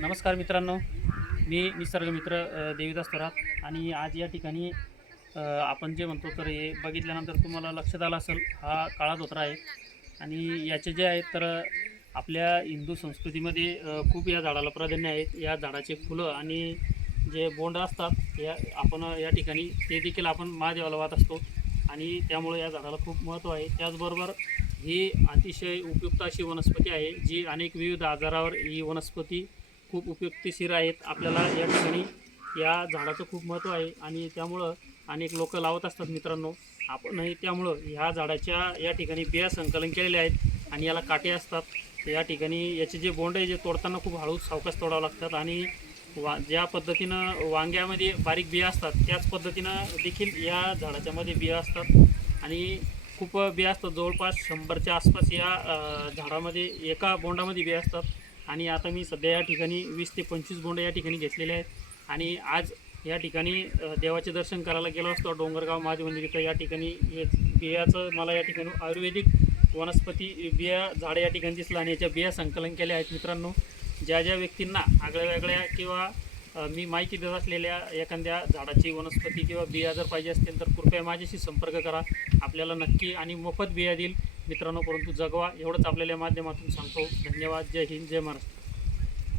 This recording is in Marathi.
नमस्कार मित्रांनो. मी निसर्गमित्र देवीदास थोरात आणि आज या ठिकाणी आपण जे म्हणतो तर हे बघितल्यानंतर तुम्हाला लक्षात आलं असेल हा काळा धोत्रा आहे. आणि याचे जे आहेत तर आपल्या हिंदू संस्कृतीमध्ये खूप या झाडाला प्राधान्य आहेत या झाडाचे फुलं आणि जे बोंड असतात या आपण या ठिकाणी ते देखील आपण महादेवाला वाहत असतो. आणि त्यामुळे या झाडाला खूप महत्त्व आहे. त्याचबरोबर ही अतिशय उपयुक्त अशी वनस्पती आहे जी अनेक विविध आजारावर ही वनस्पती खूप उपयुक्तशीर आहेत. आपल्याला या ठिकाणी या झाडाचं खूप महत्त्व आहे आणि त्यामुळं अनेक लोक लावत असतात मित्रांनो. आपणही त्यामुळं ह्या झाडाच्या या ठिकाणी बिया संकलन केलेल्या आहेत आणि याला काटे असतात. या ठिकाणी याचे जे बोंड आहे जे तोडताना खूप हळू सावकाश तोडावं लागतात आणि वा ज्या पद्धतीनं वांग्यामध्ये बारीक बिया असतात त्याच पद्धतीनं देखील या झाडाच्यामध्ये बिया असतात. आणि खूप बिया असतात. जवळपास शंभरच्या आसपास या झाडामध्ये एका बोंडामध्ये बिया असतात. आणि आता मी सध्या या ठिकाणी वीस ते पंचवीस बोंड या ठिकाणी घेतलेले आहेत. आणि आज या ठिकाणी देवाचे दर्शन करायला गेलो असतो. डोंगरगाव महादेव मंदिर इथं या ठिकाणी बियाचं मला या ठिकाणी आयुर्वेदिक वनस्पती बिया झाडं या ठिकाणी दिसलं आणि याच्या बिया संकलन केल्या आहेत मित्रांनो. ज्या ज्या व्यक्तींना आगळ्या वेगळ्या किंवा मी माहिती देत असलेल्या एखाद्या झाडाची वनस्पती किंवा बिया जर पाहिजे असतील तर कृपया माझ्याशी संपर्क करा. आपल्याला नक्की आणि मोफत बिया देईल. मित्रांनो परंतु जगवा एवढंच आपल्याला या माध्यमातून सांगतो. धन्यवाद. जय हिंद. जय महाराष्ट्र.